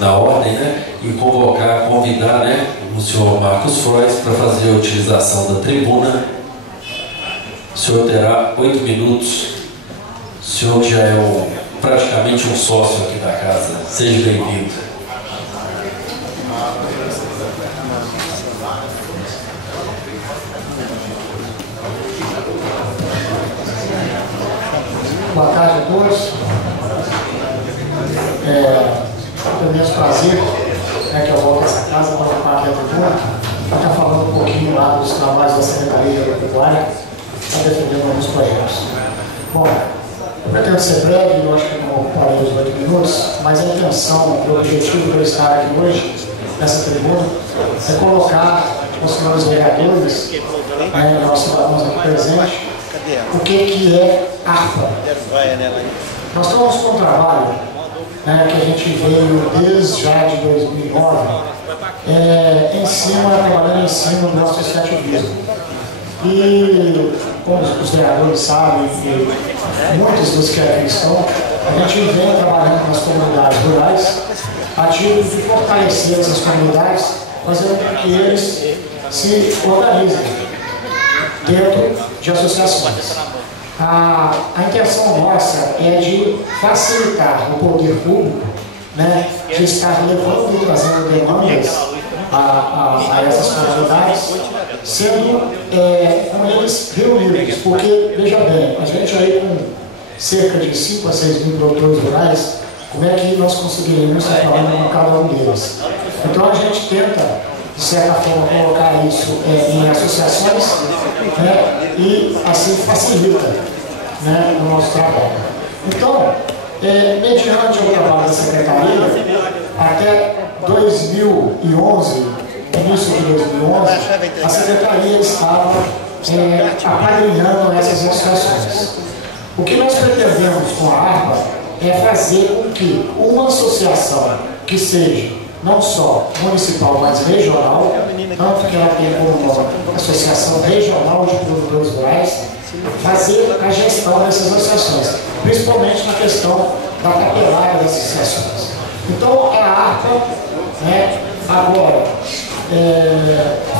na ordem, né? E convidar, né, o senhor Marcos Frois para fazer a utilização da tribuna. O senhor terá 8 minutos. O senhor já é praticamente um sócio aqui da casa. Seja bem-vindo. Boa tarde a todos. É um imenso prazer que eu volto a essa casa para ocupar aqui a tribuna, para estar falando um pouquinho lá dos trabalhos da Secretaria Agropecuária, para defender alguns projetos. Bom, eu pretendo ser breve, eu acho que não ocuparei os 8 minutos, mas a intenção e o objetivo de eu estar aqui hoje, nessa tribuna, é colocar os senhores vereadores, os cidadãos aqui presentes, o que é ARPA. Nós estamos com um trabalho que a gente veio desde já de 2009, trabalhando em cima do associativismo. E, como os vereadores sabem, e muitos dos que aqui estão, a gente vem trabalhando nas comunidades rurais, a título de fortalecer essas comunidades, fazendo com que eles se organizem dentro de associações. A intenção nossa é de facilitar o poder público, de estar levando e trazendo demandas a essas comunidades, sendo com eles reunidos, porque, veja bem, a gente aí com cerca de 5 a 6 mil produtores rurais, como é que nós conseguiremos estar falando com cada um deles? Então a gente tenta, de certa forma, colocar isso em associações, e assim facilita, o nosso trabalho. Então, mediante o trabalho da Secretaria, até 2011, início de 2011, a Secretaria estava apadrinhando essas associações. O que nós pretendemos com a ARPA é fazer com que uma associação que seja não só municipal, mas regional, tanto que ela tem como nome Associação Regional de Produtores Rurais, fazer a gestão dessas associações, principalmente na questão da papelada das associações. Então, a ARPA, agora,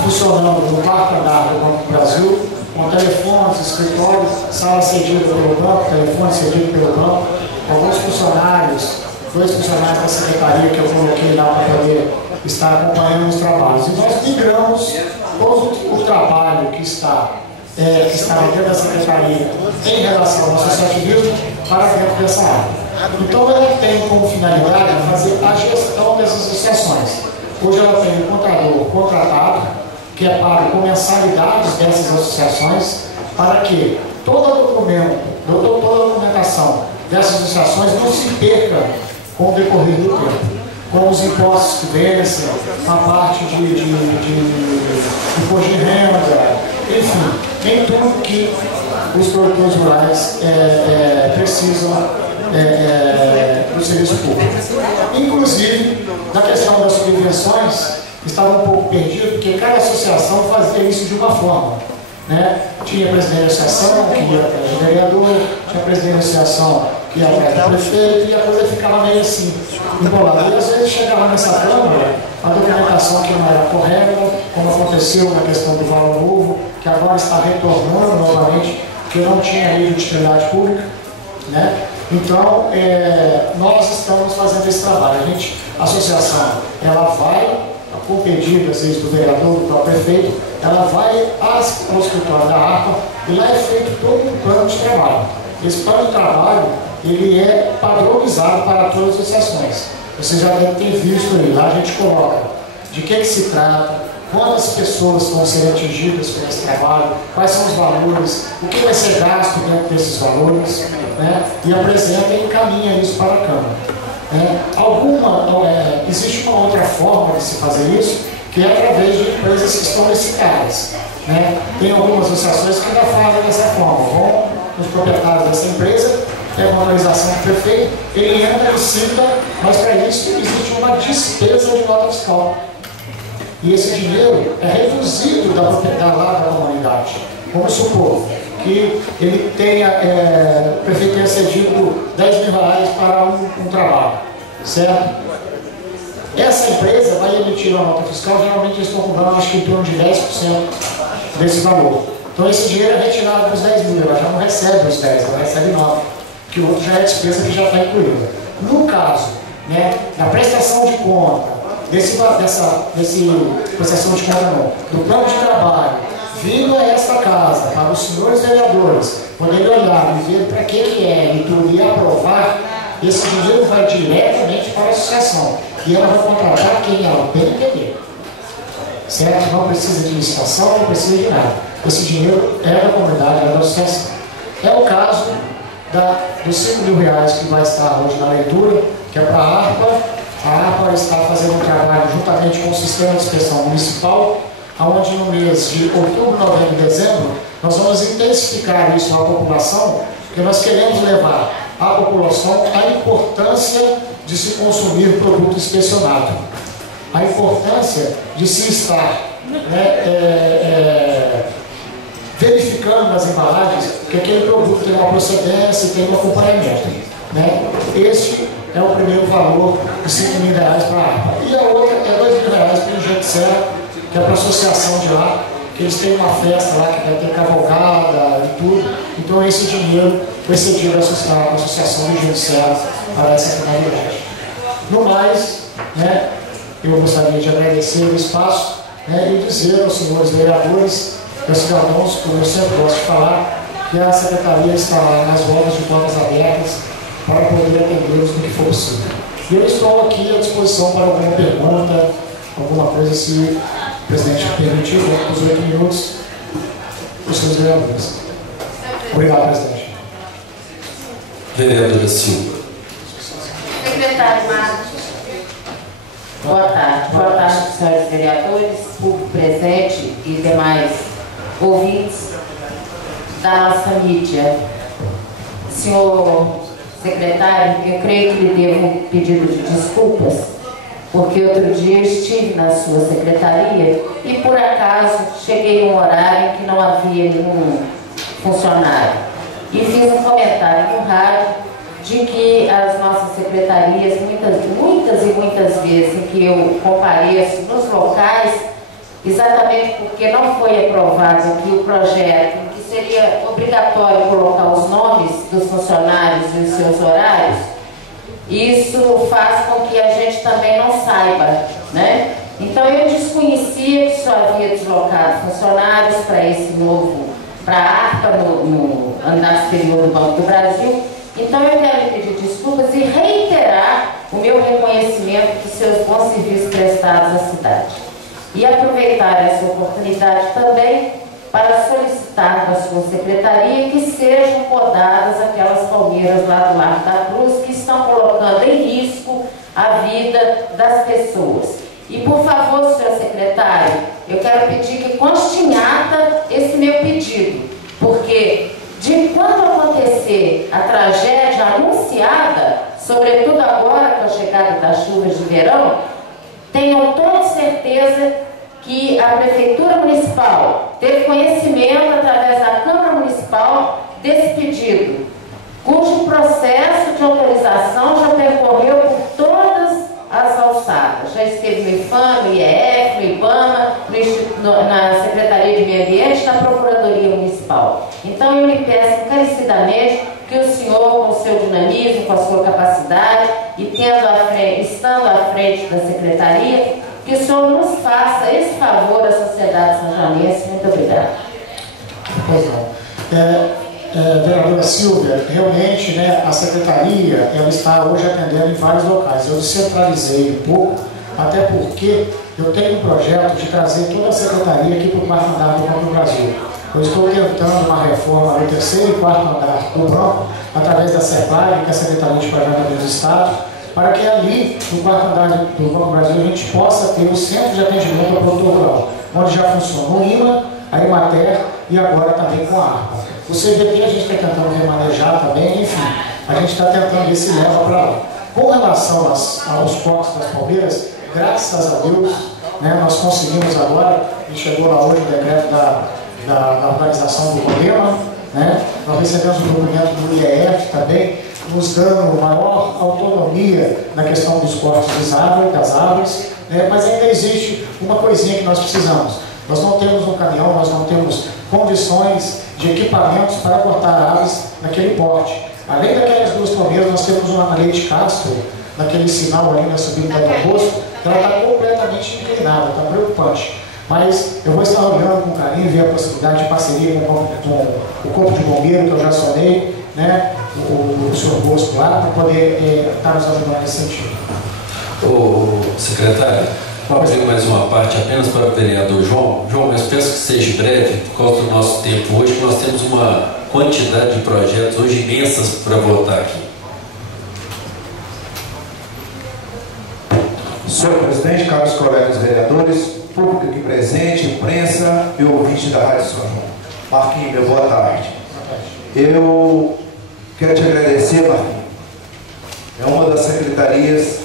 funcionando no quarto andar do Banco do Brasil, com telefones, escritórios, sala cedida pelo banco, telefone cedido pelo banco, alguns funcionários, 2 funcionários da Secretaria que eu coloquei lá para poder estar acompanhando os trabalhos. E nós migramos todo o trabalho que está dentro da Secretaria em relação ao associativismo para dentro dessa área. Então ela tem como finalidade fazer a gestão dessas associações. Hoje ela tem um contador contratado, que é pago com mensalidades dessas associações, para que toda a documentação dessas associações não se perca com o decorrer do tempo. Com os impostos que vencem, a parte de imposto de renda, enfim, em tudo que os produtores rurais precisam do serviço público. Inclusive, na questão das subvenções, estava um pouco perdido, porque cada associação fazia isso de uma forma. Tinha presidente da associação, que ia atrás do vereador, tinha presidente da associação, que ia atrás do prefeito, e a coisa ficava meio assim, embolada. E às vezes chegava nessa Câmara, a documentação que não era correta, como aconteceu na questão do Valor Novo, que agora está retornando novamente, porque não tinha lei de utilidade pública. Então, nós estamos fazendo esse trabalho. A associação, ela vai, com pedido, às vezes, do vereador, do prefeito, ela vai ao escritório da ARPA e lá é feito todo um plano de trabalho. Esse plano de trabalho, ele é padronizado para todas as associações. Você já deve ter visto aí, lá a gente coloca de que se trata, quantas pessoas vão ser atingidas por esse trabalho, quais são os valores, o que vai ser gasto dentro desses valores, e apresenta e encaminha isso para a Câmara. Existe uma outra forma de se fazer isso, que é através de empresas que estão licitadas. Tem algumas associações que ainda fazem dessa forma. Vão os proprietários dessa empresa, pegam uma autorização do prefeito, ele entra, licita, mas para isso existe uma despesa de nota fiscal. E esse dinheiro é reduzido da propriedade lá da comunidade. Vamos supor que ele tenha, o prefeito tenha cedido R$10 mil para um trabalho, certo? Essa empresa vai emitir uma nota fiscal, geralmente eles estão cobrando, acho que em torno de 10% desse valor. Então esse dinheiro é retirado dos 10 mil, ela já não recebe os 10, ela recebe 9, que o outro já é despesa que já está incluída. No caso, né, da prestação de conta, prestação de conta não, do plano de trabalho, vindo a esta casa, para os senhores vereadores poderem olhar e ver para que é e tudo e aprovar, esse dinheiro vai diretamente para a associação. E ela vai contratar quem ela bem entender. Certo? Não precisa de licitação, não precisa de nada. Esse dinheiro é da comunidade, é da associação. É o caso dos 5 mil reais que vai estar hoje na leitura, que é para a ARPA. A ARPA está fazendo um trabalho juntamente com o Sistema de Inspeção Municipal, onde no mês de outubro, novembro e dezembro, nós vamos intensificar isso à população, porque nós queremos levar à população a importância de se consumir produto inspecionado, a importância de se estar verificando nas embalagens que aquele produto tem uma procedência e tem um acompanhamento. Este é o primeiro valor de 5 mil reais para a ARPA. E a outra é 2 mil reais para o Engenho de Serra, que é para a associação de lá, que eles têm uma festa lá que vai ter cavalgada e tudo. Então esse dinheiro vai ser dinheiro da associação do Engenho de Serra para essa finalidade. No mais, eu gostaria de agradecer o espaço e dizer aos senhores vereadores e aos cidadãos, como eu sempre gosto de falar, que a Secretaria está lá nas voltas de portas abertas para poder atendê-los no que for possível. E eu estou aqui à disposição para alguma pergunta, alguma coisa, se o presidente permitir, os 8 minutos, os seus vereadores. Obrigado, presidente. Vereadora Silva. Secretário Marcos. Boa tarde, senhores vereadores, público presente e demais ouvintes da nossa mídia. Senhor secretário, eu creio que lhe devo um pedido de desculpas, porque outro dia estive na sua secretaria e por acaso cheguei num horário em que não havia nenhum funcionário. E fiz um comentário no rádio de que as nossas secretarias, muitas vezes em que eu compareço nos locais, exatamente porque não foi aprovado aqui o projeto, que seria obrigatório colocar os nomes dos funcionários e os seus horários, isso faz com que a gente também não saiba, Então eu desconhecia que só havia deslocado funcionários para esse novo, para a ARPA no andar superior do Banco do Brasil. Então eu quero pedir desculpas e reiterar o meu reconhecimento dos seus bons serviços prestados à cidade. E aproveitar essa oportunidade também para solicitar da sua secretaria que sejam podadas aquelas palmeiras lá do Largo da Cruz que estão colocando em risco a vida das pessoas. E por favor, senhor secretário, eu quero pedir que conste em ata esse meu pedido, porque de quando acontecer a tragédia anunciada, sobretudo agora com a chegada das chuvas de verão, tenham toda certeza que a Prefeitura Municipal teve conhecimento através da Câmara Municipal desse pedido, cujo processo de autorização já percorreu por todas as alçadas. Já esteve no IFAM, no IEF, no IBAMA, na Secretaria de Meio Ambiente e na Procuradoria Municipal. Então eu lhe peço encarecidamente que o senhor, com o seu dinamismo, com a sua capacidade e estando à frente da Secretaria, que o senhor nos faça esse favor à sociedade sanjanense. Muito obrigada. Pois não. Vereadora Silvia, realmente a Secretaria ela está hoje atendendo em vários locais. Eu descentralizei um pouco, até porque eu tenho um projeto de trazer toda a Secretaria aqui para o quarto andar do Banco do Brasil. Eu estou tentando uma reforma no terceiro e quarto andar do Banco, através da SEPLAG, que é a Secretaria de Planejamento do Estado, para que ali, no quarto andar do Banco do Brasil, a gente possa ter o centro de atendimento ao produtor rural, onde já funciona o IMA, a Emater e agora também com a ARPA. O CVP a gente está tentando remanejar também, enfim, a gente está tentando ver se leva para lá. Com relação aos cortes das palmeiras, graças a Deus, nós conseguimos agora, e chegou lá hoje o decreto da organização do problema, nós recebemos um documento do IEF também, nos dando maior autonomia na questão dos cortes das árvores, mas ainda existe uma coisinha que nós precisamos. Nós não temos um caminhão, nós não temos condições de equipamentos para cortar árvores naquele porte. Além daquelas 2 palmeiras, nós temos uma Leite Castro, naquele sinal ali na subida da Dom Bosco, que ela está completamente inclinada, está preocupante. Mas eu vou estar olhando com carinho, ver a possibilidade de parceria com o Corpo de Bombeiro, que eu já acionei, né, o senhor Bosco lá, para poder estar nos ajudando nesse sentido. Ô, secretário, vamos ver mais uma parte apenas para o vereador João. João, mas peço que seja breve, por causa do nosso tempo hoje, nós temos uma quantidade de projetos hoje imensas para votar aqui. Senhor presidente, caros colegas vereadores, público aqui presente, imprensa e ouvinte da Rádio São João. Marquinhos, meu boa tarde. Eu quero te agradecer, Marquinhos. É uma das secretarias,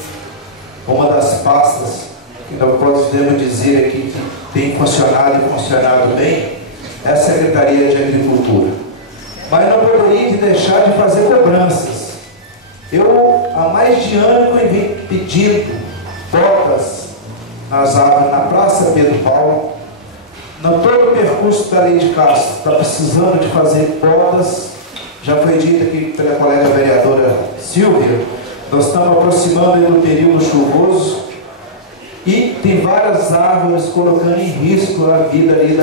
uma das pastas que nós podemos dizer aqui que tem funcionado e funcionado bem, é a Secretaria de Agricultura. Mas não poderia deixar de fazer cobranças. Eu, há mais de ano, venho pedindo portas nas árvores na Praça Pedro Paulo. No todo o percurso da Leite Castro está precisando de fazer podas. Já foi dito aqui pela colega vereadora Silvia, nós estamos aproximando do período chuvoso e tem várias árvores colocando em risco a vida ali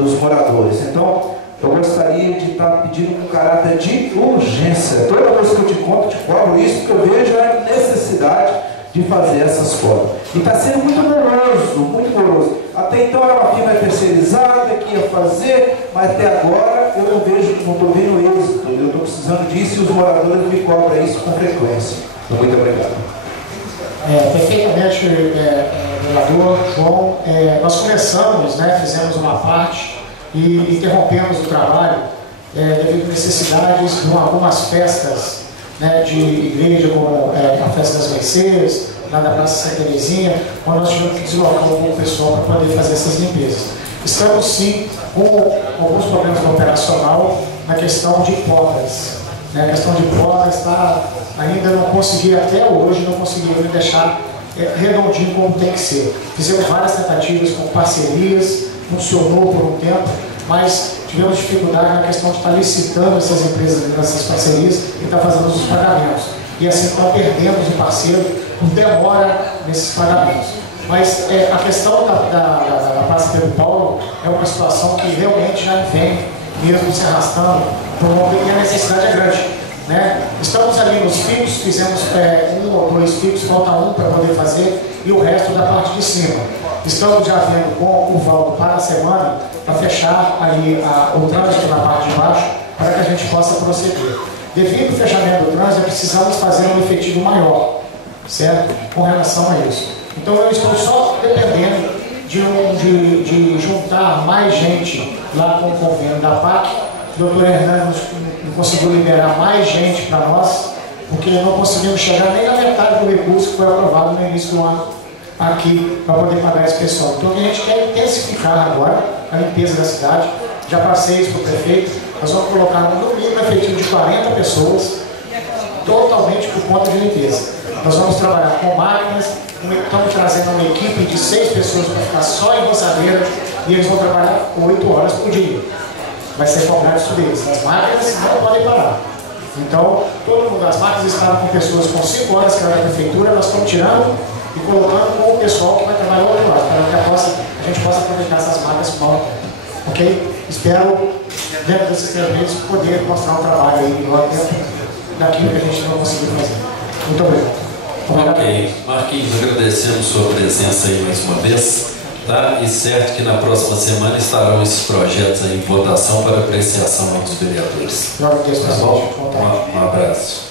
dos moradores. Então, eu gostaria de estar pedindo com caráter de urgência. Toda vez que eu te conto, te cobro isso, porque eu vejo a necessidade de fazer essas podas. E está sendo muito moroso, muito moroso. Até então era uma firma terceirizada que ia fazer, mas até agora eu não estou vendo êxito. Eu estou precisando disso e os moradores me cobram isso com frequência. Muito obrigado. Perfeitamente, vereador João. Nós começamos, fizemos uma parte e interrompemos o trabalho devido a necessidades de algumas festas de igreja, como a Festa das Mercês, lá da Praça Santa Terezinha, onde nós tivemos que deslocar o pessoal para poder fazer essas limpezas. Estamos sim com alguns problemas operacional na questão de podas. A questão de podas ainda não consegui, até hoje, não conseguiram me deixar redondinho como tem que ser. Fizemos várias tentativas com parcerias, funcionou por um tempo, mas tivemos dificuldade na questão de estar licitando essas empresas, essas parcerias e estar fazendo os pagamentos. E assim nós perdemos o parceiro por demora nesses pagamentos. Mas a questão da Praça Pedro Paulo é uma situação que realmente já vem mesmo se arrastando, e a necessidade é grande. Estamos ali nos fixos, fizemos 1 ou 2 fixos, falta 1 para poder fazer, e o resto da parte de cima. Estamos já vendo com o Valdo para a semana, para fechar ali o trânsito na parte de baixo, para que a gente possa proceder. Devido ao fechamento do trânsito, precisamos fazer um efetivo maior, certo? Com relação a isso. Então eu estou só dependendo de juntar mais gente lá com o convênio da PAC. O doutor Hernando não conseguiu liberar mais gente para nós, porque não conseguimos chegar nem na metade do recurso que foi aprovado no início do ano aqui para poder pagar esse pessoal. Então a gente quer intensificar agora a limpeza da cidade. Já passei isso para o prefeito. Nós vamos colocar no mínimo efetivo de 40 pessoas totalmente por conta de limpeza. Nós vamos trabalhar com máquinas, estamos trazendo uma equipe de 6 pessoas para ficar só em roçadeira e eles vão trabalhar 8 horas por dia. Vai ser cobrado isso deles. As máquinas não podem parar. Então, todo mundo, as máquinas estavam com pessoas com 5 horas que era da prefeitura, nós estamos tirando e colocando com o pessoal que vai trabalhar 8 horas, para que a gente possa aproveitar essas máquinas com maior tempo. Ok? Espero, dentro desses 3 meses, poder mostrar um trabalho aí maior tempo daquilo que a gente não conseguiu fazer. Muito obrigado. Ok, Marquinhos, agradecemos sua presença aí mais uma vez, tá? E certo que na próxima semana estarão esses projetos aí em votação para apreciação dos vereadores. Tá bom? Um abraço.